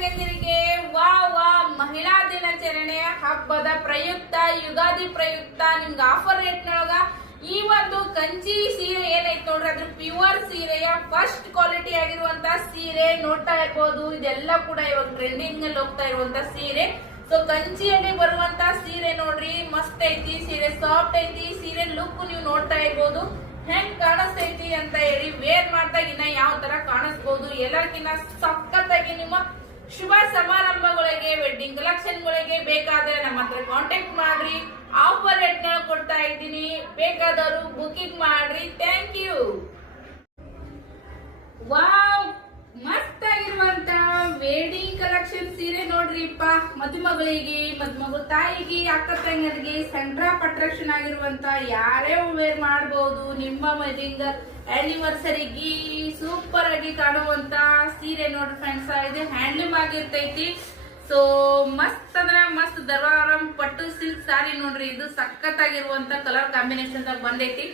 ತಂಗಿಯರಿಗೆ ವಾ ಮಹಿಳಾ ದಿನಾಚರಣೆ ಹಬ್ಬದ ಪ್ರಯುಕ್ತ ಯುಗಾದಿ ಪ್ರಯುಕ್ತ ನಿಮ್ಗೆ ಆಫರ್ ರೇಟ್ ನೊಳಗ ಈ ಒಂದು ಕಂಚಿ ಸೀರೆ ಏನೈತೆ ನೋಡ್ರಿ ಅದ್ರ ಪ್ಯೂರ್ ಸೀರೆಯ ಫಸ್ಟ್ ಕ್ವಾಲಿಟಿ ಆಗಿರುವಂತ ಸೀರೆ ನೋಡ್ತಾ ಇರ್ಬೋದು. ಇದೆಲ್ಲ ಕೂಡ ಇವಾಗ ಟ್ರೆಂಡಿಂಗ್ ಅಲ್ಲಿ ಹೋಗ್ತಾ ಇರುವಂತ ಸೀರೆ. ಸೊ ಕಂಚಿಯಲ್ಲಿ ಬರುವಂತ ಸೀರೆ ನೋಡ್ರಿ, ಮಸ್ತ್ ಐತಿ ಸೀರೆ, ಸಾಫ್ಟ್ ಐತಿ ಸೀರೆ. ಲುಕ್ ನೀವು ನೋಡ್ತಾ ಇರ್ಬೋದು ಹೆಂಗ್ ಕಾಣಿಸ್ತೈತಿ ಅಂತ ಹೇಳಿ. ವೇರ್ ಮಾಡಿದಾಗ ಇನ್ನ ಯಾವ ತರ ಕಾಣಿಸ್ಬೋದು, ಎಲ್ಲರಿಗಿನ್ನ ಸಖತ್ತಾಗಿ ನಿಮ್ಮ ಶುಭ ಸಮಾರಂಭಗಳಿಗೆ ವೆಡ್ಡಿಂಗ್ ಕಲೆಕ್ಷನ್ ಗಳಿಗೆ ಬೇಕಾದ್ರೆ ನಮ್ಮ ಹತ್ರ ಕಾಂಟ್ಯಾಕ್ಟ್ ಮಾಡ್ರಿ. ಆಫರ್ ರೇಟ್ ನ ಕೊಡ್ತಾ ಇದ್ದೀನಿ, ಬೇಕಾದವರು ಬುಕಿಂಗ್ ಮಾಡ್ರಿ. Thank you. ವಾವ್, ಮಸ್ತ್ ಆಗಿರುವಂತ ವೆಡ್ಡಿಂಗ್ ಕಲೆಕ್ಷನ್ ಸೀರೆ ನೋಡ್ರಿಪ್ಪ. ಮದುಮಗಳಿಗೆ, ಮದುಮಗಳ ತಾಯಿಗೆ, ಅಕ್ಕ ತಂಗರಿಗೆ ಸೆಂಟ್ರ್ ಅಟ್ರಾಕ್ಷನ್ ಆಗಿರುವಂತ ಯಾರೇ ವೇರ್ ಮಾಡಬಹುದು. ನಿಮ್ಮ ವೆಡ್ಡಿಂಗ್ ಆನಿವರ್ಸರಿಗೆ ಸೂಪರ್ ಆಗಿ ಕಾಣುವಂತ ಸೀರೆ ನೋಡ್ರಿ ಫ್ರೆಂಡ್ಸ್. ಇದು ಹ್ಯಾಂಡ್ಲೂಮ್ ಆಗಿರ್ತೈತಿ. ಸೊ ಮಸ್ತ್ ಅಂದ್ರ ಮಸ್ತ್ ದರ್ವಾರಂ ಪಟ್ಟು ಸಿಲ್ಕ್ ಸಾರಿ ನೋಡ್ರಿ. ಇದು ಸಖತ್ತಾಗಿರುವಂತ ಕಲರ್ ಕಾಂಬಿನೇಷನ್ ಬಂದೈತಿ.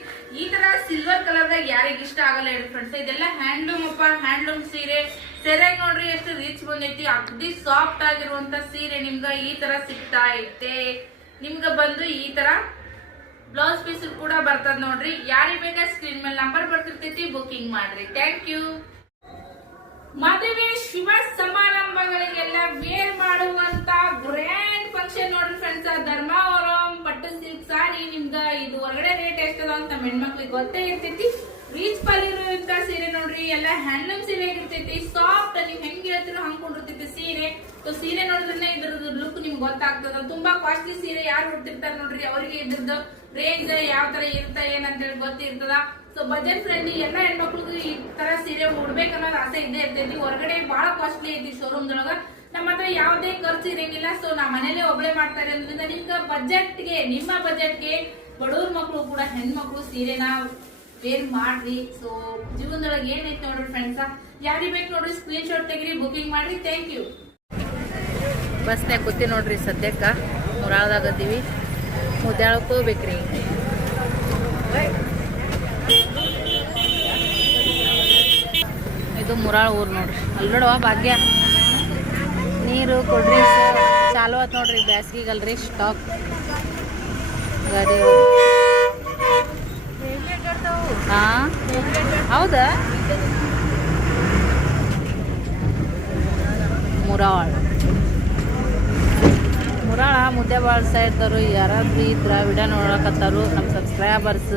ಈ ತರ ಸಿಲ್ವರ್ ಕಲರ್ ದಾಗ ಯಾರಿಗ ಇಷ್ಟ ಆಗಲ್ಲ ಹೇಳಿ ಫ್ರೆಂಡ್ಸ್. ಇದೆಲ್ಲ ಹ್ಯಾಂಡ್ಲೂಮ್ ಅಪ್ಪ, ಹ್ಯಾಂಡ್ಲೂಮ್ ಸೀರೆ. ಸೆರೆಗ್ ನೋಡ್ರಿ ಎಷ್ಟು ರಿಚ್ ಬಂದೈತಿ. ಅಗ್ದಿ ಸಾಫ್ಟ್ ಆಗಿರುವಂತ ಸೀರೆ ನಿಮ್ಗ ಈ ತರ ಸಿಗ್ತಾ ಐತೆ. ನಿಮ್ಗ ಬಂದು ಈ ತರ ಬ್ಲೌಸ್ ಪೀಸ್ ಕೂಡ ಬರ್ತದ ನೋಡ್ರಿ. ಯಾರಿಗೆ ಬೇಕಾ ಸ್ಕ್ರೀನ್ ಮೇಲೆ ನಂಬರ್ ಬರ್ತಿರ್ತೈತಿ, ಬುಕಿಂಗ್ ಮಾಡ್ರಿ. Thank you. ಮದುವೆ ಶುಭ ಸಮಾರಂಭಗಳಿಗೆಲ್ಲ ವೇರ್ ಮಾಡುವಂತ ಗ್ರ್ಯಾಂಡ್ ಫಂಕ್ಷನ್ ನೋಡ್ರಿ ಫ್ರೆಂಡ್ಸ್. ಧರ್ಮಾವರಂ ಪಟ್ಟು ಸಿಲ್ಕ್ ಸಾರಿ. ನಿಮ್ಗ ಇದು ಹೊರಗಡೆ ರೇಟ್ ಎಷ್ಟದ ಅಂತ ಹೆಣ್ಮಕ್ಳಿಗೆ ಗೊತ್ತೇ ಇರ್ತೈತಿ. ರೀಚ್ ಪಲ್ಲಿರುವಂತ ಸೀರೆ ನೋಡ್ರಿ. ಎಲ್ಲ ಹ್ಯಾಂಡ್ಲೂಮ್ ಸೀರೆ ಆಗಿರ್ತೈತಿ. ಸಾಫ್ಟ್, ನೀವ್ ಹೆಂಗ್ ಹೇಳ್ತೀರೋ ಹಂಗ್ ಕೊಂಡಿರ್ತೈತಿ ಸೀರೆ. ಸೊ ಸೀರೆ ನೋಡಿದ್ರೆ ಇದ್ರದ್ದು ಲುಕ್ ನಿಮ್ಗೆ ಗೊತ್ತಾಗ್ತದ. ತುಂಬಾ ಕಾಸ್ಟ್ಲಿ ಸೀರೆ ಯಾರು ಉಡ್ತಿರ್ತಾರ ನೋಡ್ರಿ, ಅವರಿಗೆ ಇದ್ರದ್ದು ರೇಂಜ್ ಯಾವ ತರ ಇರ್ತ ಏನಂತೇಳಿ ಗೊತ್ತಿರ್ತದ. ಸೊ ಬಜೆಟ್ ಫ್ರೆಂಡ್ಲಿ ಎಲ್ಲ ಹೆಣ್ಮಕ್ಳಿಗೂ ಈ ತರ ಸೀರೆ ಉಡ್ಬೇಕನ್ನೋದು ಆಸೆ ಇದ್ದೇ ಇರ್ತೈತಿ. ಹೊರಗಡೆ ಬಹಳ ಕಾಸ್ಟ್ಲಿ ಐತಿ ಶೋರೂಮ್ ದೊಳಗ. ನಮ್ಮ ಹತ್ರ ಯಾವುದೇ ಖರ್ಚು ಇರಂಗಿಲ್ಲ. ಸೊ ನಾ ಮನೇಲೆ ಒಬ್ಳೆ ಮಾಡ್ತಾರೆ ಅಂದ್ರೆ ನಿಮ್ಗೆ ಬಜೆಟ್ಗೆ, ನಿಮ್ಮ ಬಜೆಟ್ಗೆ ಬಡವ್ರ ಮಕ್ಳು ಕೂಡ ಹೆಣ್ಮಕ್ಳು ಸೀರೆನ ವೇರ್ ಮಾಡ್ರಿ. ಸೊ ಜೀವನದೊಳಗೆ ಏನೈತಿ ನೋಡ್ರಿ ಫ್ರೆಂಡ್ಸ್. ಯಾರಿಗೆ ಬೇಕು ನೋಡ್ರಿ ಸ್ಕ್ರೀನ್ ಶಾಟ್ ತೆಗಿರಿ, ಬುಕಿಂಗ್ ಮಾಡ್ರಿ. Thank you. ಬಸ್ನ್ಯಾಗ ಕೂತಿ ನೋಡ್ರಿ. ಸದ್ಯಕ್ಕೆ ಮುರಾಳದಾಗತ್ತೀವಿ. ಮುದ್ಯಾಳಕ್ಕೆ ಹೋಗ್ಬೇಕ್ರಿ. ಇದು ಮುರಾಳ ಊರು ನೋಡ್ರಿ. ಅಲ್ಲಿ ನೋಡುವ ಭಾಗ್ಯ ನೀರು ಕೊಡ್ರಿ ಚಾಲು ಆತ್ ನೋಡ್ರಿ. ಬ್ಯಾಸ್ಗಿಗಲ್ರಿ ಸ್ಟಾಕ್ ಗಾಡಿ. ಹಾ ಹೌದಾ. ಮುರಾಳ ಮುದ್ದೆ ಬಾಳ್ಸ ಇರ್ತಾರು. ಯಾರಾದ್ರೂ ಇದ್ರ ವಿಡಿಯೋ ನೋಡಕತ್ತಾರು ನಮ್ಮ ಸಬ್ಸ್ಕ್ರೈಬರ್ಸ್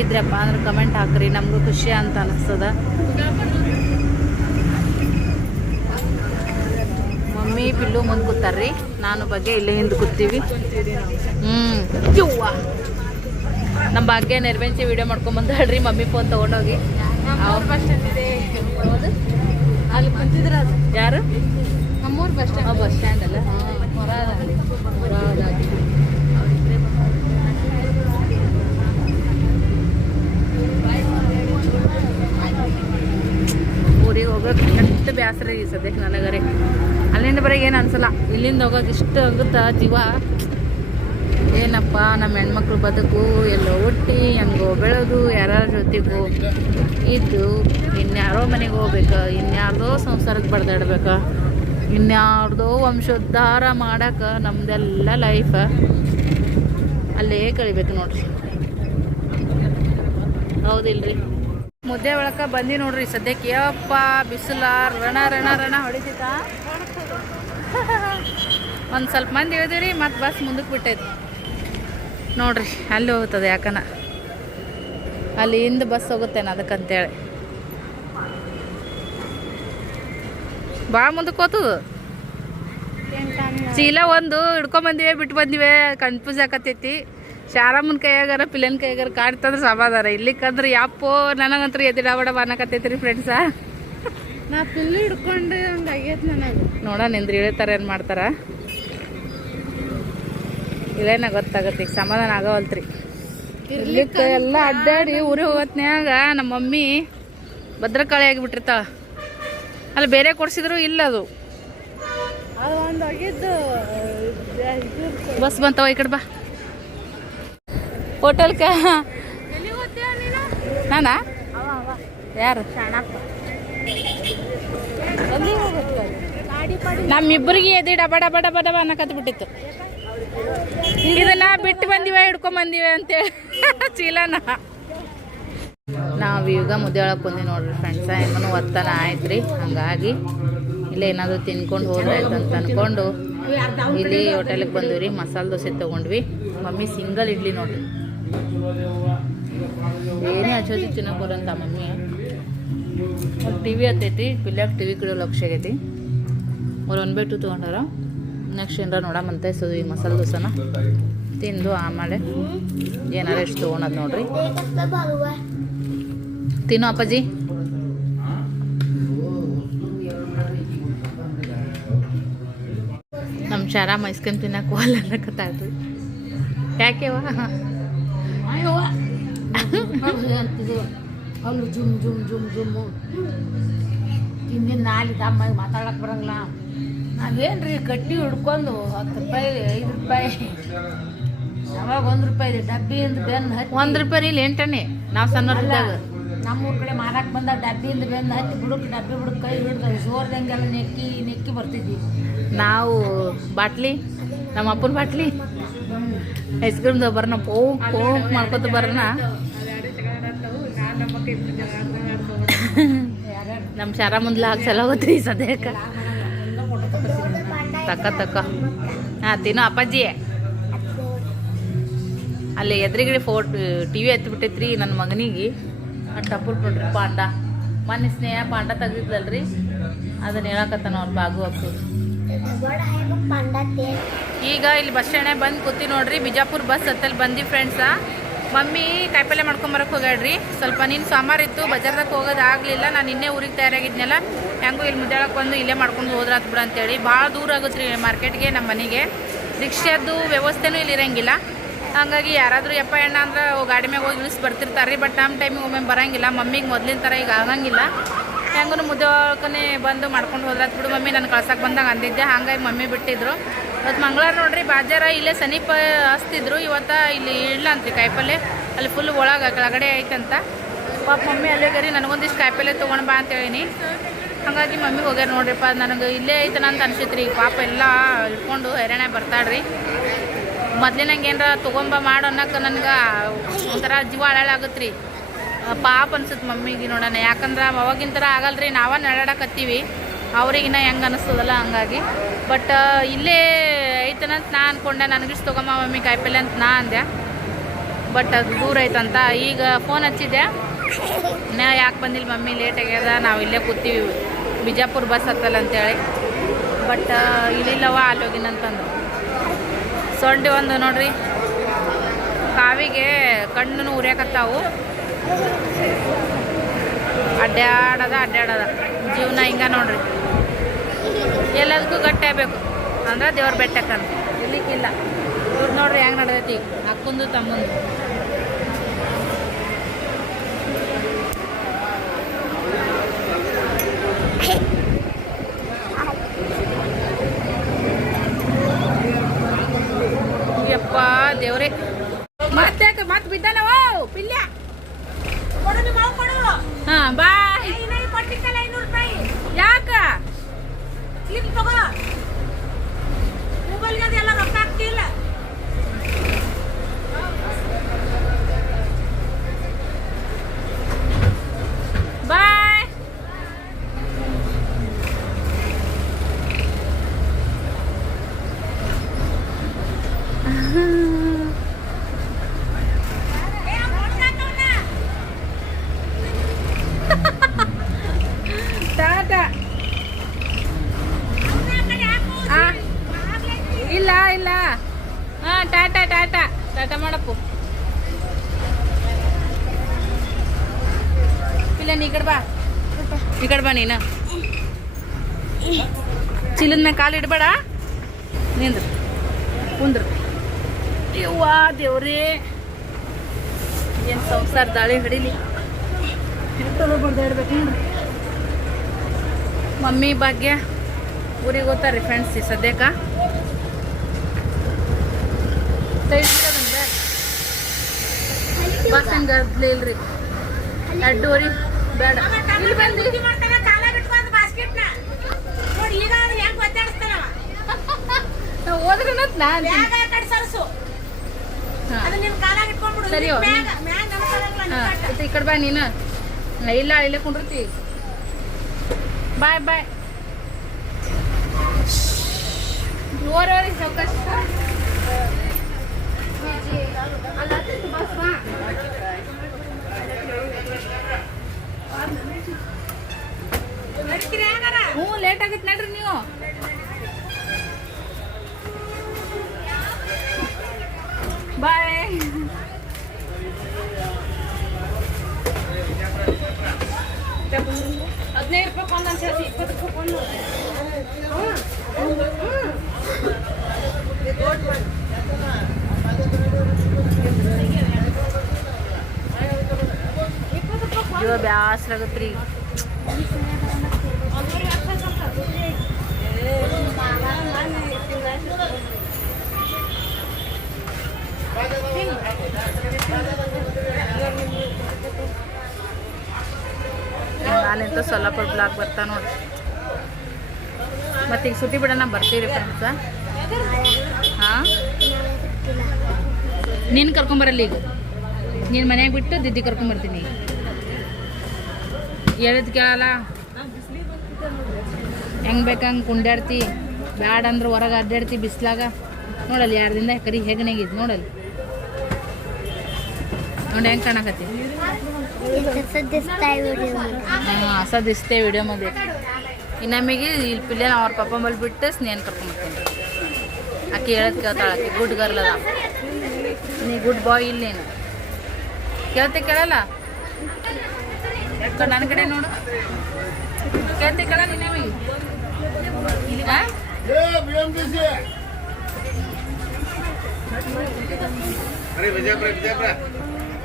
ಇದ್ರಪ್ಪ ಅಂದ್ರೆ ಕಮೆಂಟ್ ಹಾಕ್ರಿ. ನಮಗೂ ಖುಷಿ ಅಂತ ಅನಿಸ್ತದ. ಮಮ್ಮಿ ಪಿಲ್ಲು ಮುಂದೆ ಕೂತಾರ್ರಿ, ನಾನು ಬಗ್ಗೆ ಇಲ್ಲೇ ಹಿಂದೆ ಕೂತೀವಿ. ಯವ್ವ ನಮ್ಮ ಭಾಗ್ಯ ನಿರ್ಬೆಂಚಿ ವಿಡಿಯೋ ಮಾಡ್ಕೊಂಬಂದ್ರಿ. ಮಮ್ಮಿ ಫೋನ್ ತೊಗೊಂಡೋಗಿ ಬಸ್ ಸ್ಟ್ಯಾಂಡ್ ಇದೆ ಅಲ್ಲಿ ಕುಂತಿದ್ರ. ಯಾರು? ನಮ್ಮೂರು ಬಸ್ ಸ್ಟ್ಯಾಂಡ್. ಬಸ್ ಸ್ಟ್ಯಾಂಡ್ ಅಲ್ಲ, ಊರಿಗೆ ಹೋಗೋಕೆ ಎಷ್ಟು ಬೇಸರ ಈ ಸದ್ಯಕ್ಕೆ ನನಗರೆ. ಅಲ್ಲಿಂದ ಬರೀ ಏನು ಅನ್ಸಲ್ಲ, ಇಲ್ಲಿಂದ ಹೋಗೋಕೆ ಇಷ್ಟ ಆಗುತ್ತಾ ಜೀವ. ಏನಪ್ಪ ನಮ್ಮ ಹೆಣ್ಮಕ್ಳು ಬದುಕು ಎಲ್ಲೋ ಹುಟ್ಟಿ ಹೆಂಗೋ ಬೆಳೆದು ಯಾರ ಜೊತೆಗೂ ಇದ್ದು ಇನ್ಯಾರೋ ಮನೆಗೆ ಹೋಗ್ಬೇಕು, ಇನ್ಯಾರ್ದೋ ಸಂಸಾರಕ್ಕೆ ಬಡ್ದಾಡ್ಬೇಕು, ಇನ್ಯಾರ್ದೋ ವಂಶೋದ್ಧಾರ ಮಾಡಕ್ಕೆ ನಮ್ದೆಲ್ಲ ಲೈಫ್ ಅಲ್ಲೇ ಕಳಿಬೇಕು ನೋಡ್ರಿ. ಹೌದಿಲ್ರಿ? ಮುದ್ದೆ ಒಳಕ್ಕೆ ಬಂದು ನೋಡ್ರಿ. ಸದ್ಯಕ್ಕೆ ಯಪ್ಪ ಬಿಸಿಲ ರಣ ರಣ ರಣ ಹೊಡಿತೈತ. ಒಂದು ಸ್ವಲ್ಪ ಮಂದಿ ಇಳಿದಿರಿ, ಮತ್ತು ಬಸ್ ಮುಂದಕ್ಕೆ ಬಿಟ್ಟೈತಿ ನೋಡ್ರಿ. ಅಲ್ಲಿ ಹೋಗ್ತದೆ ಯಾಕನ ಅಲ್ಲಿ ಹಿಂದೆ ಬಸ್ ಹೋಗುತ್ತೇನೆ ಅದಕ್ಕಂತೇಳಿ. ಭಾಳ ಮುಂದಕ್ಕೆ ಹೋಗ್ತದ. ಚೀಲ ಒಂದು ಹಿಡ್ಕೊಂಬಂದಿವೆ, ಬಿಟ್ಟು ಬಂದಿವೆ. ಕನ್ಫ್ಯೂಸ್ ಆಕತ್ತೈತಿ. ಶಾರಮ್ಮನ ಕೈಯಾಗಾರ ಪಿಲ್ಲನ್ ಕೈಯಾಗಾರ ಕಾಡ್ತಂದ್ರೆ ಸಮಾಧಾನ. ಇಲ್ಲಿಕ್ಕಂದ್ರೆ ಯಾಪೋ ನನಗಂತ್ರ ಎದಿಡಾಬಡ ಬಾನಕತ್ತೈತಿ ರೀ ಫ್ರೆಂಡ್ಸ. ನಾ ಪಿಲ್ಲು ಹಿಡ್ಕೊಂಡು ಒಂದು ಆಗೈತೆ ನನಗೆ. ನೋಡ ನಿಂದ್ರಿ ಇಳಿತಾರ ಏನು ಮಾಡ್ತಾರ ಇಲ್ಲೇನ ಗೊತ್ತಾಗತ್ತೆ. ಈಗ ಸಮಾಧಾನ ಆಗವಲ್ತ್ರಿ. ಇರ್ಲಿಕ್ಕೆ ಎಲ್ಲ ಅಡ್ಡಾಡಿ ಊರಿಗೆ ಹೋಗತ್ನ್ಯಾಗ ನಮ್ಮ ಮಮ್ಮಿ ಭದ್ರಕಾಳಿ ಆಗಿಬಿಟ್ಟಿರ್ತಾಳ. ಅಲ್ಲಿ ಬೇರೆ ಕೊಡ್ಸಿದ್ರು ಇಲ್ಲ, ಅದು ಒಂದು ಆಗಿದ್ದು ಬಸ್ ಬಂತವ. ಈ ಕಡೆ ಬಾ ಹೋಟೆಲ್ಕ. ನಾನಾ? ಅವ ಯಾರು? ಶಾಣಪ್ಪ. ಎಲ್ಲಿ ಹೋಗುತ್ತೆ? ನಮ್ಮಿಬ್ಬರಿಗೆ ಎದಿ ಡಬ ಡಬ ಡಬ ಡಬ ಅನ್ನಕತ್ ಬಿಟ್ಟಿತ್ತು. ಇದನ್ನ ಬಿಟ್ಟು ಬಂದಿವೆ ಹಿಡ್ಕೊಂಡ್ ಬಂದಿವೆ ಅಂತೇಳಿ ಚೀಲನ. ನಾವು ಈಗ ಮುದ್ದೆ ಒಳಗೆ ಬಂದಿ ನೋಡ್ರಿ ಫ್ರೆಂಡ್ಸ. ಹೆಂಗನು ಒತ್ತನ ಆಯ್ತ್ರಿ, ಹಂಗಾಗಿ ಇಲ್ಲೇ ಏನಾದರೂ ತಿನ್ಕೊಂಡು ಹೋದ್ರಾಯ್ತು ಅಂತ ಅನ್ಕೊಂಡು ಇಲ್ಲಿ ಹೋಟೆಲಿಗೆ ಬಂದ್ವಿ. ಮಸಾಲೆ ದೋಸೆ ತೊಗೊಂಡ್ವಿ. ಮಮ್ಮಿ ಸಿಂಗಲ್ ಇಡ್ಲಿ ನೋಡ್ರಿ, ಏನೇ ಹಚ್ಚೋದಿ ತಿನ್ನಕ್ಕೆ ಬರಂತ ಮಮ್ಮಿ. ಟಿ ವಿ ಹತ್ತೈತಿ, ಪಿಲ್ಲಾಗ ಟಿ ವಿ ಕಡೆ ಲಕ್ಷ ಆಗೈತಿ. ಅವ್ರು 1/2 ತೊಗೊಂಡಾರ. ನೆಕ್ಸ್ಟ್ ಏನಾರ ನೋಡಮಂತ ಈ ಮಸಾಲೆ ದೋಸೆನ ತಿಂದು ಆಮೇಲೆ ಏನಾರ ಎಷ್ಟು ತೊಗೊಳೋದು ನೋಡ್ರಿ. ತಿನ್ನು ಅಪ್ಪಾಜಿ. ನಮ್ಮ ಶಾರ ಮೈಸ್ಕೊಂಡ್ ತಿನ್ನಕ್ಕೆ ಹೋಗಲ್ಲ ಅನ್ನಕತ್ತಾಳ್ರಿ. ಯಾಕೆವ ಅಲ್ಲಿ ಜುಮ್ ಜುಮ್ ಜುಮ್ ಜುಮ್ಮು ತಿಂದಿನ ನಾಲಿ ದಮ್ಮಾಗಿ ಮಾತಾಡಕ್ಕೆ ಬರಂಗಿಲ್ಲ. ನಾವೇನ್ರಿ ಕಟ್ಟಿ ಹಿಡ್ಕೊಂಡು 10 ರೂಪಾಯಿ 5 ರೂಪಾಯಿ ಅವಾಗ 1 ರೂಪಾಯಿ ಇದೆ ಡಬ್ಬಿಯಿಂದ ಬೆನ್ನು ಹತ್ತಿ. 1 ರೂಪಾಯಿ ಇಲ್ಲಿ ಎಂಟನೇ ನಾವು ಸಣ್ಣವ್ರಿದ್ದಾಗ ನಮ್ಮೂರ ಕಡೆ ಮಾರಕ್ಕೆ ಬಂದಾಗ ಡಬ್ಬಿಯಿಂದ ಬೆನ್ನು ಹತ್ತಿ ಡಬ್ಬಿ ಬುಡಕ್ಕೆ ಕೈ ಹಿಡ್ದು ಜೋರ್ದಂಗೆಲ್ಲ ನೆಕ್ಕಿ ಬರ್ತಿದ್ವಿ ನಾವು. ಬಾಟ್ಲಿ, ನಮ್ಮ ಅಪ್ಪನ ಬಾಟ್ಲಿ ಐಸ್ ಕ್ರೀಮ್ದು ಬರ್ನ ಪೋಕ್ ಮಾಡ್ಕೊತ ಬರ್ನ. ನಮ್ಮ ಶಾರ ಮುಂದ್ಲ ಹಾಕ್ಸಲ್ಲ ಹೋಗ್ತೀವಿ ಸದ್ಯಕ್ಕೆ. ತಕ್ಕ ಹಾಂ ತಿನ್ನೋ ಅಪ್ಪಾಜಿ. ಅಲ್ಲಿ ಎದುರುಗಡೆ ಟಿ ವಿ ಹತ್ತಿಬಿಟ್ಟೈತ್ರಿ ನನ್ನ ಮಗನಿಗೆ. ಟಪ್ಪುಲ್ ನೋಡ್ರಿ ಪಾಂಡ. ಮೊನ್ನೆ ಸ್ನೇಹ ಪಾಂಡ ತೆಗ್ದಿದ್ಲಲ್ರಿ, ಅದನ್ನ ಹೇಳಕತ್ತಾನ ಅವ್ರು ಬಾಗು ಹಾಕೋದು. ಈಗ ಇಲ್ಲಿ ಬಸ್ ಸ್ಟ್ಯಾಂಡ್ ಬಂದು ಕೂತಿ ನೋಡ್ರಿ. ಬಿಜಾಪುರ ಬಸ್ ಹತ್ತಲ್ಲಿ ಬಂದಿ ಫ್ರೆಂಡ್ಸ. ಮಮ್ಮಿ ಕಾಯಿಪಲ್ಲೆ ಮಾಡ್ಕೊಂಬರಕ್ಕೆ ಹೋಗ್ಯಾಡ್ರಿ. ಸ್ವಲ್ಪ ನೀನು ಸೋಮವಾರ ಇತ್ತು, ಬಜಾರ್ದಾಗ ಹೋಗೋದು ಆಗಲಿಲ್ಲ. ನಾನು ಇನ್ನೇ ಊರಿಗೆ ತಯಾರಾಗಿದ್ನಲ್ಲ, ಹೆಂಗೂ ಇಲ್ಲಿ ಮುದ್ದಾಳಕ್ಕೆ ಬಂದು ಇಲ್ಲೇ ಮಾಡ್ಕೊಂಡು ಹೋದ್ರಾತ್ ಬಿಡ ಅಂತೇಳಿ. ಭಾಳ ದೂರ ಆಗುತ್ತೆ ರೀ ಮಾರ್ಕೆಟ್ಗೆ ನಮ್ಮ ಮನೆಗೆ. ರಿಕ್ಷಾದ್ದು ವ್ಯವಸ್ಥೆನೂ ಇಲ್ಲಿ ಇರೋಂಗಿಲ್ಲ. ಹಾಗಾಗಿ ಯಾರಾದರೂ ಯಪ್ಪ ಎಣ್ಣ ಅಂದ್ರೆ ಗಾಡಿ ಮ್ಯಾಗ ಹೋಗಿ ಇಳಿಸಿ ಬರ್ತಿರ್ತಾರೆ ರೀ. ಬಟ್ ನಮ್ಮ ಟೈಮಿಗೆ ಒಮ್ಮೆ ಬರೋಂಗಿಲ್ಲ. ಮಮ್ಮಿಗೆ ಮೊದಲಿನ ಥರ ಈಗ ಆಗಂಗಿಲ್ಲ. ಹೆಂಗೂ ಮುದ್ದೆ ಒಳಕನೆ ಬಂದು ಮಾಡ್ಕೊಂಡು ಹೋದ್ರಾತ್ ಬಿಡು ಮಮ್ಮಿ, ನಾನು ಕಳ್ಸಕ್ಕೆ ಬಂದಾಗ ಅಂದಿದ್ದೆ. ಹಾಗಾಗಿ ಮಮ್ಮಿ ಬಿಟ್ಟಿದ್ರು. ಇವತ್ತು ಮಂಗಳವಾರ ನೋಡ್ರಿ, ಬಾಜಾರ ಇಲ್ಲೇ ಸಮೀಪ ಹಚ್ತಿದ್ರು. ಇವತ್ತು ಇಲ್ಲಿ ಇಲ್ಲ ಅಂತ್ರಿ ಕಾಯಿಪಲ್ಲೆ. ಅಲ್ಲಿ ಫುಲ್ ಒಳಗೆ ಕೆಳಗಡೆ ಐತಂತ. ಪಾಪ ಮಮ್ಮಿ ಅಲ್ಲೇ ಗರಿ ನನಗೊಂದಿಷ್ಟು ಕಾಯಿಪಲ್ಲೆ ತೊಗೊಂಡು ಬಾ ಅಂತ ಹೇಳಿನಿ. ಹಾಗಾಗಿ ಮಮ್ಮಿ ಹೋಗ್ಯಾರ ನೋಡ್ರಿಪ್ಪ. ನನಗೆ ಇಲ್ಲೇ ಐತನ ಅಂತ ಅನ್ಸಿತ್ರಿ. ಪಾಪ ಎಲ್ಲ ಇಟ್ಕೊಂಡು ಹೈರಾಣ ಬರ್ತಾಳ್ರಿ. ಮೊದ್ಲಿನಂಗೆ ಏನಾರ ತೊಗೊಂಬ ಮಾಡು ಅನ್ನಕ್ಕೆ ನನಗೆ ಒಂಥರ ಜೀವ ಹಳಾಗುತ್ತೆ ರೀ. ಪಾಪ ಅನ್ಸುತ್ತೆ ಮಮ್ಮಿಗೆ ನೋಡೋಣ. ಯಾಕಂದ್ರೆ ಅವಾಗಿನ ಥರ ಆಗಲ್ರಿ, ನಾವ ನಡಾಡಕತ್ತೀವಿ. ಅವ್ರಿಗಿನ್ನ ಹೆಂಗೆ ಅನ್ನಿಸ್ತದಲ್ಲ ಹಂಗಾಗಿ. ಬಟ್ ಇಲ್ಲೇ ಐತನಂತ ನಾ ಅಂದ್ಕೊಂಡೆ. ನನಗಿಷ್ಟು ತೊಗೊಂಬ ಮಮ್ಮಿ ಕಾಯಿಪಲ್ಲೆ ಅಂತ ನಾ ಅಂದೆ. ಬಟ್ ಅದು ದೂರ ಐತಂತ. ಈಗ ಫೋನ್ ಹಚ್ಚಿದ್ದೆ, ನಾ ಯಾಕೆ ಬಂದಿಲ್ಲ ಮಮ್ಮಿ, ಲೇಟ್ ಆಗ್ಯದ, ನಾವು ಇಲ್ಲೇ ಕೂತೀವಿ ಬಿಜಾಪುರ ಬಸ್ ಹತ್ತಲ್ಲ ಅಂತೇಳಿ. ಬಟ್ ಇಲ್ಲಿಲ್ಲವ ಅಲ್ಲೋಗಿನಂತಂದು. ಸೊಂಡಿ ಒಂದು ನೋಡ್ರಿ, ಕಾವಿಗೆ ಕಣ್ಣು ಉರಿಯಾಕತ್ತಾವು. ಅಡ್ಡಾಡದ ಜೀವನ ಹಿಂಗೆ ನೋಡ್ರಿ. ಎಲ್ಲದಕ್ಕೂ ಗಟ್ಟಿ ಆಗಬೇಕು ಅಂದ್ರೆ ದೇವ್ರ ಬೆಟ್ಟಕ್ಕಂತ ಇರ್ಲಿಕ್ಕಿಲ್ಲ. ಇವ್ರು ನೋಡ್ರಿ ಹೆಂಗೆ ನಡೆದೈತಿ ಅಕ್ಕಂದು ತಮ್ಮಂದು. ಯಪ್ಪ ದೇವ್ರೆ, ಮತ್ತೆ ಬಿದ್ದಾನವ ಪಿಲ್ಯ. ಹಾಂ ಬಾಯ್. ಯಾಕ ಮೊಬೈಲ್ಗೆಲ್ಲ ರೊಕ್ಕ ಆಗ್ತಿಲ್ಲ. ಬಾಯ್. ಟಾಟಾ. ಇಲ್ಲ ಹಾಂ ಟಾಟಾ ಮಾಡಪ್ಪು. ಇಲ್ಲ ನೀ ಈ ಕಡೆ ಬಾ ನೀನು. ಚಿಲ್ಲದ ಮ್ಯಾಗ ಕಾಲು ಇಡಬೇಡ, ನಿಂದ್ರು ಕುಂದ್ರು. ಯವ್ವಾ ದೇವ್ರೇ, ಏನು ಸಂಸಾರ ದಾಳಿ ಹಿಡೀಲಿ. ಬರ್ದಾಡ್ಬೇಕು ನೋಡ್ರಿ. ಮಮ್ಮಿ ಭಾಗ್ಯ ಊರಿಗೆ ಹೋಗ್ತಾರ್ರಿ ಫ್ರೆಂಡ್ಸ್ ಈ ಸದ್ಯಕ್ಕೆ. ಬಸ್ ಹಂಗೆ ಇಲ್ರಿ 2:30 ಬೇಡ. ಇಲ್ಲಿ ಬಂದು ಹೋದ್ರೆ ನಾನು ಬ್ಯಾಗ ಆ ಕಡೆ ಸರ್ಸು ಅದು ನಿನ್ ಕಾಲಾಗ ಇಟ್ಕೊಂಡ್ಬಿಡು ಸರಿ ಮ್ಯಾಗ ಮ್ಯಾಗ ನನಗೆ ಈ ಕಡೆ ಬಾ ನೀನು ಇಲ್ಲ ಇಲ್ಲೇ ಕುಂಡಿರ್ತಿ ಬಾಯ್ ಬಾಯ್ ಓರಿ ಸಾವಕಾಶ ಹ್ಞೂ ಲೇಟ್ ಆಗೈತೆ ನಡ್ರಿ ನೀವು ಬಾಯ್ ₹15 ಒಂದೊಂದು ಸೇರಿಸಿ ₹20 ಇವಾಗ ಬ್ಯಾಸ್ರ ಆಗತ್ರಿ ನಾನಿಂತ ಸೊಲ್ಲಾಪುರ ಬ್ಲಾಗ್ ಬರ್ತಾ ನೋಡಿ ಮತ್ತೆ ಈಗ ಸುಟ್ಟಿ ಬಿಡೋಣ ಬರ್ತೀರಿ ಫ್ರೆಂಡ್ಸ ಹಾಂ ನೀನು ಕರ್ಕೊಂಬರಲ್ಲ ಈಗ ನೀನು ಮನ್ಯಾಗ ಬಿಟ್ಟು ದಿದ್ದಿ ಕರ್ಕೊಂಬರ್ತೀನಿ ಹೇಳಿದ್ ಕೇಳಲ್ಲ ಹೆಂಗೆ ಬೇಕಂಗೆ ಕುಂಡಾಡ್ತಿ ಬ್ಯಾಡ ಅಂದ್ರೆ ಹೊರಗೆ ಅಡ್ಡಾಡ್ತಿ ಬಿಸ್ಲಾಗ ನೋಡಲ್ಲಿ 2 ದಿನದ ಕರಿ ಹೆಗನಾಗಿದ್ದು ನೋಡಲ್ಲಿ ನೋಡಿ ಹೆಂಗೆ ಕಾಣಕತ್ತಿ ಹಾಂ ಅಸದಿಸ್ತೆ ವಿಡಿಯೋ ಮಧ್ಯೆ ಇನ್ನೊಮ್ಮಿಗೆ ಇಲ್ಲಿ ಪಿಲ್ಲೆ ಅವ್ರ ಪಪ್ಪ ಮೇಲೆ ಬಿಟ್ಟು ಸ್ನೇಹನ್ ಕರ್ಕೊಂಡ್ಬರ್ತೀನಿ ಆಕೆ ಹೇಳೋದು ಕೇಳ್ತಾಳೆ ಆಕೆ ಗುಡ್ ಗರ್ಲ್ ಅದ ನೀ ಗುಡ್ ಬಾಯ್ ಇಲ್ಲೇನು ಕೇಳಲ್ಲ ನನ್ನ ಕಡೆ ನೋಡು ಕೇಳಲ್ಲ ಇನ್ನೊಮ್ಮಿಗೆ ಹಾಂ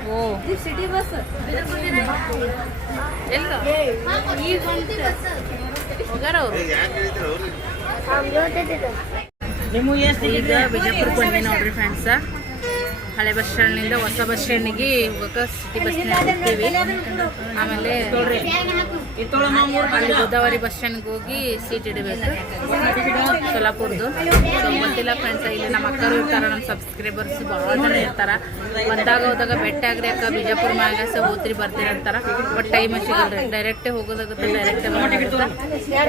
ಓ ಸಿಟಿ ಬಸ್ ಎಲ್ಲ ಹೋಗಾರ ಅವರು ಈಗ ಬಿಜಾಪುರಕ್ಕೆ ಬಂದ್ವಿ ನೋಡ್ರಿ ಫ್ರೆಂಡ್ಸ ಹಳೆ ಬಸ್ ಸ್ಟ್ಯಾಂಡ್ನಿಂದ ಹೊಸ ಬಸ್ ಸ್ಟ್ಯಾಂಡಿಗೆ ಹೋಗಕ್ಕೆ ಸಿಟಿ ಬಸ್ನಾಗ ಹೋಗ್ತೀವಿ ಆಮೇಲೆ ಅಲ್ಲಿ ಗೋದಾವರಿ ಬಸ್ ಸ್ಟ್ಯಾಂಡ್ಗೆ ಹೋಗಿ ಸೀಟ್ ಇಡಬೇಕು ಸೊಲ್ಲಾಪುರದ್ದು ಸೊ ಗೊತ್ತಿಲ್ಲ ಫ್ರೆಂಡ್ಸ್ ಇಲ್ಲಿ ನಮ್ಮ ಅಕ್ಕರು ಇರ್ತಾರೆ ನಮ್ಮ ಸಬ್ಸ್ಕ್ರೈಬರ್ಸ್ ಭಾಳ ಜನ ಇರ್ತಾರೆ ಬಂದಾಗ ಹೋದಾಗ ಬೆಟ್ಟ ಆಗ್ರಿ ಅಕ್ಕ ಬಿಜಾಪುರ ಮ್ಯಾಗ ಹೋಗ್ತೀರಿ ಬರ್ತೀರಿ ಅಂತಾರೆ ಬಟ್ ಟೈಮ್ ಸಿಗಲ್ರಿ ಡೈರೆಕ್ಟೇ ಹೋಗೋದಾಗುತ್ತೆ ಡೈರೆಕ್ಟೇ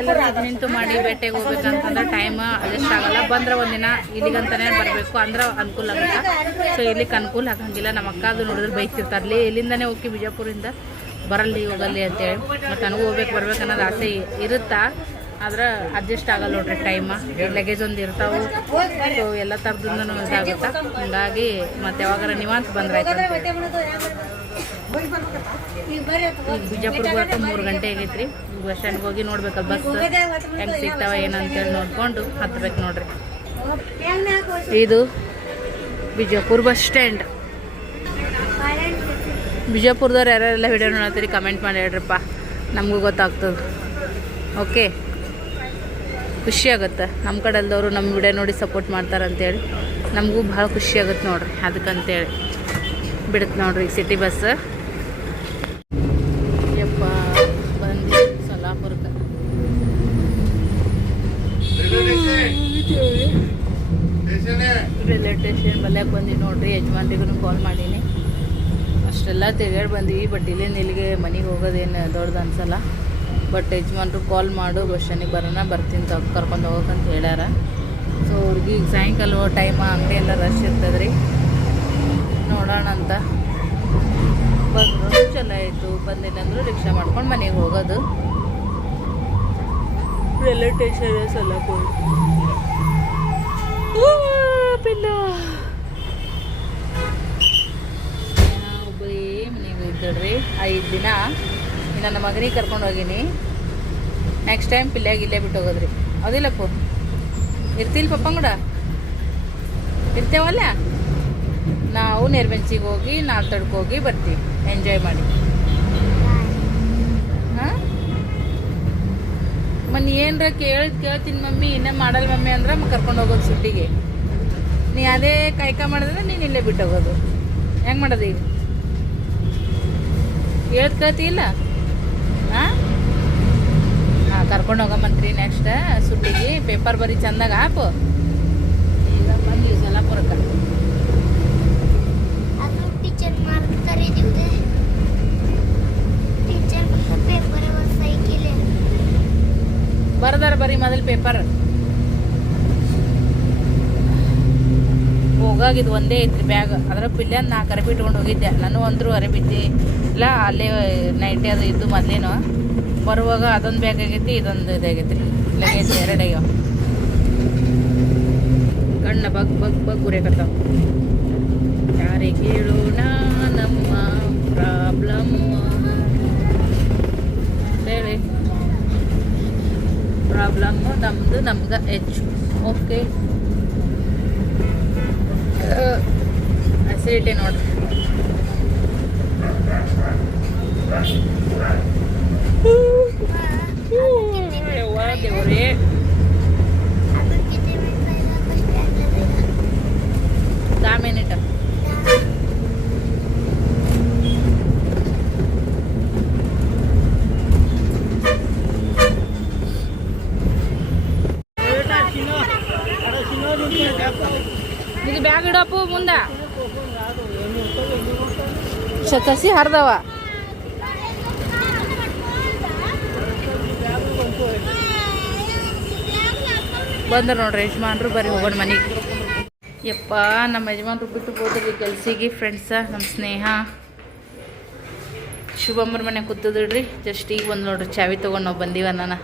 ಬರೋದಾಗುತ್ತೆ ನಿಂತು ಮಾಡಿ ಬೆಟ್ಟೆಗೆ ಹೋಗ್ಬೇಕಂತಂದ್ರೆ ಟೈಮ್ ಅಡ್ಜಸ್ಟ್ ಆಗಲ್ಲ ಬಂದ್ರೆ ಒಂದಿನ ಇಲ್ಲಿಗಂತಾನೆ ಬರಬೇಕು ಅಂದ್ರೆ ಅನುಕೂಲ ಆಗುತ್ತೆ ಸೊ ಇಲ್ಲಿಗೆ ಅನುಕೂಲ ಆಗಂಗಿಲ್ಲ ನಮ್ಮ ಅಕ್ಕ ಅದು ನೋಡಿದ್ರೆ ಬೈತಿರ್ತಾರಲ್ಲಿ ಇಲ್ಲಿಂದನೇ ಹೋಗಿ ಬಿಜಾಪುರಿಂದ ಬರಲ್ಲಿ ಹೋಗಲ್ಲಿ ಅಂತೇಳಿ ಮತ್ತು ನನಗೂ ಹೋಗ್ಬೇಕು ಬರ್ಬೇಕು ಅನ್ನೋದು ಆಸೆ ಇರುತ್ತಾ ಆದ್ರೆ ಅಡ್ಜಸ್ಟ್ ಆಗಲ್ಲ ನೋಡ್ರಿ ಟೈಮ ಲಗೇಜ್ ಒಂದು ಇರ್ತಾವೆ ಸೊ ಎಲ್ಲ ಥರದಿಂದ ಇದಾಗುತ್ತೆ ಹಂಗಾಗಿ ಮತ್ತೆ ಯಾವಾಗಾರ ನೀವಂತ ಬಂದ್ರೆ ಈಗ ಬಿಜಾಪುರ್ಗೆ ಬರೋಕೆ 3 ಗಂಟೆ ಆಗೈತ್ರಿ ಬಸ್ ಸ್ಟ್ಯಾಂಡ್ಗೆ ಹೋಗಿ ನೋಡ್ಬೇಕಲ್ಲ ಬಸ್ ಹೆಂಗೆ ಸಿಗ್ತಾವ ಏನಂತೇಳಿ ನೋಡ್ಕೊಂಡು ಹತ್ಬೇಕು ನೋಡ್ರಿ ಇದು ಬಿಜಾಪುರ ಬಸ್ ಸ್ಟ್ಯಾಂಡ್ ಬಿಜಾಪುರದವ್ರು ಯಾರೆಲ್ಲ ವಿಡಿಯೋ ನೋಡತ್ತೀರಿ ಕಮೆಂಟ್ ಮಾಡಿ ಹೇಳ್ರಪ್ಪ ನಮಗೂ ಗೊತ್ತಾಗ್ತದೆ ಓಕೆ ಖುಷಿ ಆಗುತ್ತೆ ನಮ್ಮ ಕಡೆಲ್ದವರು ನಮ್ಮ ವಿಡಿಯೋ ನೋಡಿ ಸಪೋರ್ಟ್ ಮಾಡ್ತಾರಂತೇಳಿ ನಮಗೂ ಭಾಳ ಖುಷಿ ಆಗುತ್ತೆ ನೋಡ್ರಿ ಅದಕ್ಕಂತೇಳಿ ಬಿಡುತ್ತೆ ನೋಡ್ರಿ ಸಿಟಿ ಬಸ್ ಯಪ್ಪ ಬಂದು ಸೊಲ್ಲಾಪುರಕ್ಕೆ ರೈಲ್ವೆ ಸ್ಟೇಷನ್ ಬಲ್ಯಾಕೆ ಬಂದೀವಿ ನೋಡ್ರಿ ಯಜಮಾನ್ರಿಗೂ ಕಾಲ್ ಮಾಡೀನಿ ಅಷ್ಟೆಲ್ಲ ತಿರುಗಾಡಿ ಬಂದ್ವಿ ಬಟ್ ಇಲ್ಲಿಗೆ ಮನೆಗೆ ಹೋಗೋದೇನು ದೊಡ್ಡದು ಅನ್ಸಲ್ಲ ಬಟ್ ಯಜಮಾನ್ರು ಕಾಲ್ ಮಾಡು ಬಸ್ ಸ್ಟ್ಯಾಂಡಿಗೆ ಬರೋಣ ಬರ್ತೀನಿ ಕರ್ಕೊಂಡು ಹೋಗಕ್ಕಂತ ಹೇಳ್ಯಾರ ಸೊ ಅವ್ರಿಗೆ ಈಗ ಸಾಯಂಕಾಲ ಟೈಮ್ ಅಂಗಡಿ ಎಲ್ಲ ರಶ್ ಇರ್ತದೆ ರೀ ನೋಡೋಣ ಅಂತ ಬಂದರು ಚಲೋ ಆಯಿತು ಬಂದಿಲ್ಲ ಅಂದರೂ ರಿಕ್ಷಾ ಮಾಡ್ಕೊಂಡು ಮನೆಗೆ ಹೋಗೋದು ರೈಲ್ವೆ ಸ್ಟೇಷನ್ ಸೊಲ್ಲಾಪುರ ಪಿಲ್ಲ ಒಬ್ಬರೇ ಮನೆಗೆ ಇದ್ದಡ್ರಿ 5 ದಿನ ನನ್ನ ಮಗನಿಗೆ ಕರ್ಕೊಂಡು ಹೋಗೀನಿ ನೆಕ್ಸ್ಟ್ ಟೈಮ್ ಪಿಲ್ಲಾಗಿ ಇಲ್ಲೇ ಬಿಟ್ಟು ಹೋಗೋದ್ರಿ ಹೌದಿಲ್ಲಪ್ಪ ಇರ್ತಿಲ್ಲ ಪಪ್ಪ ಕೂಡ ಇರ್ತೇವಲ್ಲ ನಾವು ನೆರ್ಬೆಂಚಿಗೆ ಹೋಗಿ ನಾಲ್ತಡ್ಗೆ ಹೋಗಿ ಬರ್ತೀವಿ ಎಂಜಾಯ್ ಮಾಡಿ ಹಾಂ ಮನೆ ಏನರ ಕೇಳ್ತೀನಿ ಮಮ್ಮಿ ಇನ್ನೇ ಮಾಡಲ್ಲ ಮಮ್ಮಿ ಅಂದ್ರೆ ಕರ್ಕೊಂಡು ಹೋಗೋದು ಸುಟ್ಟಿಗೆ ನೀ ಅದೇ ಕಾಯ್ಕ ಮಾಡಿದ್ರೆ ನೀನು ಇಲ್ಲೇ ಬಿಟ್ಟು ಹೋಗೋದು ಹೆಂಗೆ ಮಾಡೋದು ಈಗ ಕೇಳ್ತಿಲ್ಲ ಹಾಂ ಕರ್ಕೊಂಡು ಹೋಗಮ್ಮಂತ್ರಿ ನೆಕ್ಸ್ಟ್ ಸುಟ್ಟಿಗೆ ಪೇಪರ್ ಬರೀ ಚಂದಾಗ ಹಾಕು ಮೊದಲು ಪೇಪರ್ ಹೋಗಾಗ ಇದು ಒಂದೇ ಐತ್ರಿ ಬ್ಯಾಗ್ ಅದ್ರ ಪಿಲ್ಲೆ 4 ಅರಬಿ ಇಟ್ಕೊಂಡು ಹೋಗಿದ್ದೆ. ನಾನು ಅಂದರು ಅರಬಿ ಇಲ್ಲ ಅಲ್ಲೇ ನೈಟೇ ಅದು ಇದ್ದು ಮೊದಲೇನು ಬರುವಾಗ ಅದೊಂದು ಬ್ಯಾಗ್ ಆಗೈತಿ, ಇದೊಂದು ಇದಾಗೈತಿ ರೀ. ಲಗೇಜ್ 2 ಆಗ್ಯಾವ. ಕಣ್ಣ ಬಗ್ ಬಗ್ ಬಗ್ ಉರಿಯಕತ್ತಾವ. ಯಾರಿಗೆ ಹೇಳೋಣ ನಮ್ಮ ಪ್ರಾಬ್ಲಮ್ ಹೇಳಿ. ಪ್ರಾಬ್ಲಮ್ಮು ನಮ್ಮದು ನಮ್ಗೆ ಹೆಚ್ಚು. ಓಕೆ ಅಸಿಡಿಟಿ ನೋಡ್ರಿ. ದೇವ್ರೇ ಮಿನಿಟ್ ಇದು ಬ್ಯಾಗ್ ಇಡಪ್ಪು ಮುಂದ ಕಸಿ ಹರಿದವ. ಬಂದ್ರೆ ನೋಡ್ರಿ ಯಜಮಾನ್ರು ಬರೀ ಹೋಗೋಣ ಮನೆಗೆ. ಯಪ್ಪ ನಮ್ಮ ಯಜಮಾನ್ರು ಬಿಟ್ಟು ಹೋದ್ರಿ ಕೆಲ್ಸಿಗೆ. ಫ್ರೆಂಡ್ಸ ನಮ್ಮ ಸ್ನೇಹ ಶುಭಮ್ಮರ ಮನೆ ಕೂತದ್ರಿ. ಜಸ್ಟ್ ಈಗ ಬಂದು ನೋಡ್ರಿ ಚಾವಿ ತೊಗೊಂಡು ನಾವು ಬಂದೀವ ನಾನು.